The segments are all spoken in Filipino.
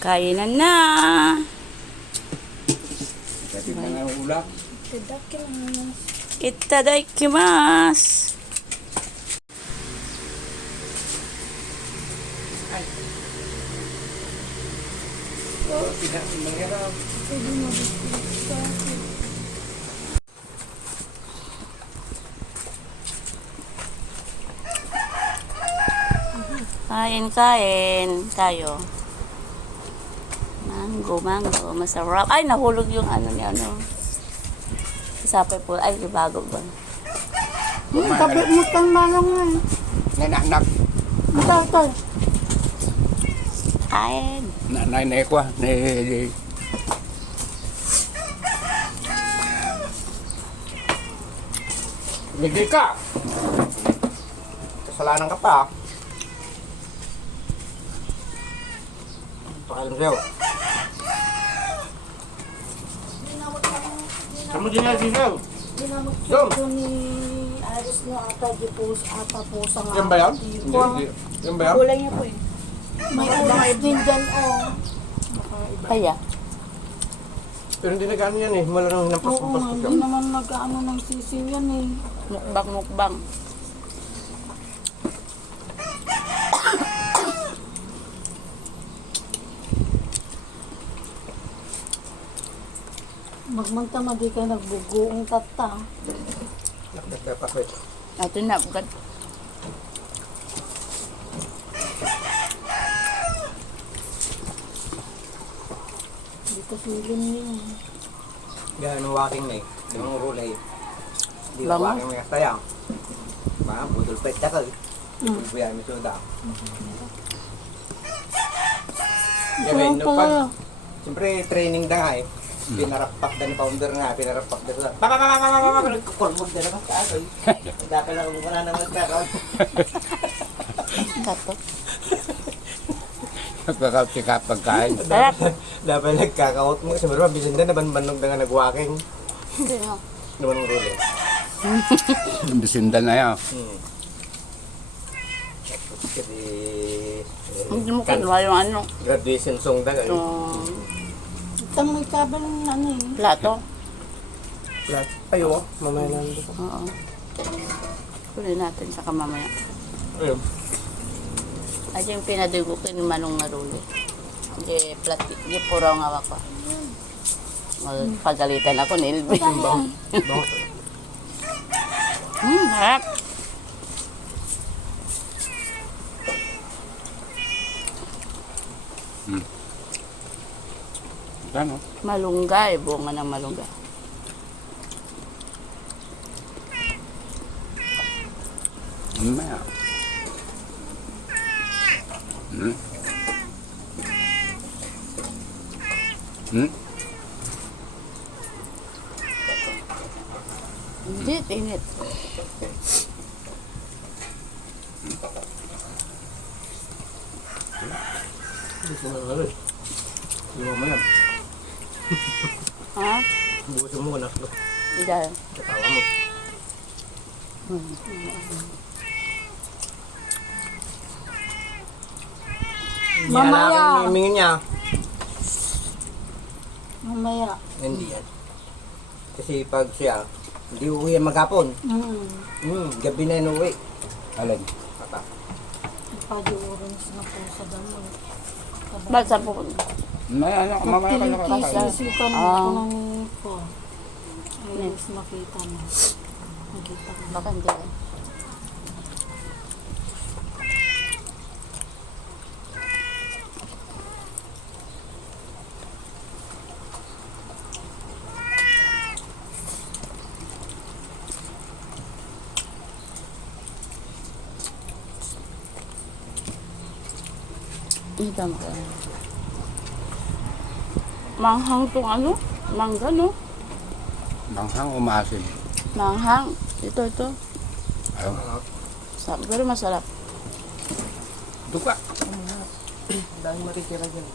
Kainan na. Kasi na nga ulam. Itadakimasu. Oh, tidak mahirap. Kain, kain. Tayo. Mango, mango. Masarap. Ay, nahulog yung ano ni ano. Isapay po. Ay, bago ba? Tabi mo kang malong nga. Nanak, Ito, ito. Kain. nanay na. Ni, ni, Hindi ka. Kasalanan ka pa. Paalam sa'yo. Kamu din na sisiw. Dinamot Dom. ko ni Aris na ata di po ata po sa nga. Yan ba yan? Di Hindi, ko. hindi. Yan ba yan? Kulay niya po eh. May ulas din dyan, oh. Kaya. Pero hindi na gano'n yan eh. Wala nang Oo hinampas nga, ko hindi naman nag-ano ng sisiw yan eh. Mukbang, mukbang. Magmanta di ka nagbugoong tata. Nagpapakit. Ito na. Bugad. Hindi ka silin yun. Yan ang walking na eh. Yung rulay. Di Lama? walking na kaya. Ma, budol pa ita ka. Hmm. Buya mi suda. Ito Yan no pag Siyempre training da nga eh. Pinarapak da ni founder nga, pinarapak da sa. Pa pa pa pa pa pa pa nagkukulmog da naman sa akin. Dapat lang kung wala naman ka. Kato. Nagkakatika pagkain. Sarap. Dapat nagkakaot mo kasi meron bisin da nabanbanog da nga nagwalking. Hindi no. Naman ang rulay. Bisinda na yan. Hmm. Kasi Hindi mo kinuha yung ano. graduation song da kayo. Yung Ito may kabel ng ano eh. plato. Lahat. Ayo, mamaya lang dito. Oo. Kunin natin sa kamamaya. Ayun. Ay, yung pinadugukin manong maruli. Di plati, di puro nga ako. Magpagalitan ako ni Ilby. Bango. Hmm, harap. Ano? Malunggay, bunga ng malunggay. Yan? Hmm? Hmm? Hindi, init. Gusto ano eh. Lima mo yan. Ha? Bukas mo anak ko. Dahil. Katawa mo. Mamaya. Mamaya. niya. Mamaya. Hindi yan. Kasi pag siya, hindi uwi yan maghapon. Hmm. Hmm, gabi na yun uwi. Alin? Pata. Padi orange na po sa damo. Ba't sa po? May ano, mamaya ka nakakain. Sisipan mo Ah. ko ng ko. Ay, mas makita mo. Nakita ko. Baka hindi. Hindi tama ka. Manghang tong ano? Mangga, no? Manghang umasin. Manghang. Ito, ito. Ayun. Sarap, pero masarap. Duka. Dahil matitira dyan.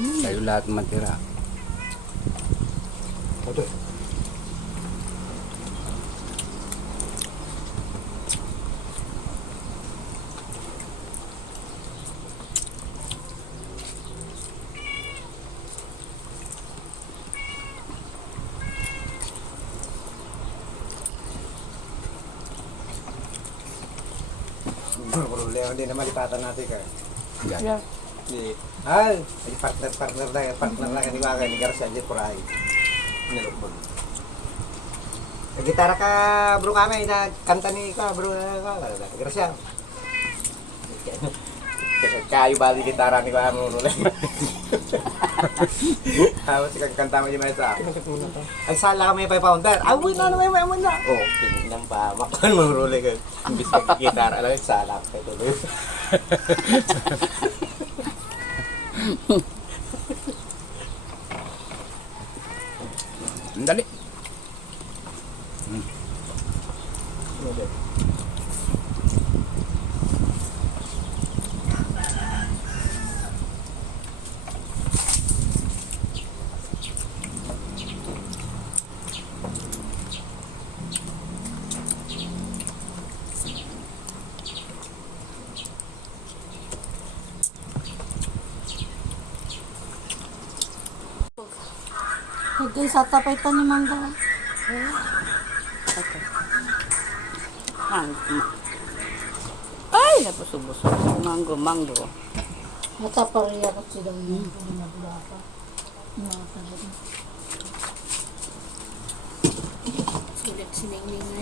Kayo lahat matira. Ito. Problema din na malipatan natin ka. Yan. Yeah. Di, ay, ay partner, partner na, partner na ni Waga, ni Garcia, di por ahí. Nilupon. Gitara ka, bro kami, na kanta ni ka, bro, na Garcia. Kayo bali gitara ni Waga mo nulit. Tapos kang kanta mo yung mesa. Ang sala ka may 5 pounder. Ah, wait na naman, may na. Oh, pinang pa, makan mo nulit ka. Imbis ka gitara, alam, sala ka. Ang dali. Hindi, sa tapay pa ni Manda. Mango. Ay, napuso-buso. Mango, mango. Matapariya ko sila hindi na bula pa. Mga talaga. Sinig-sinigning na yan.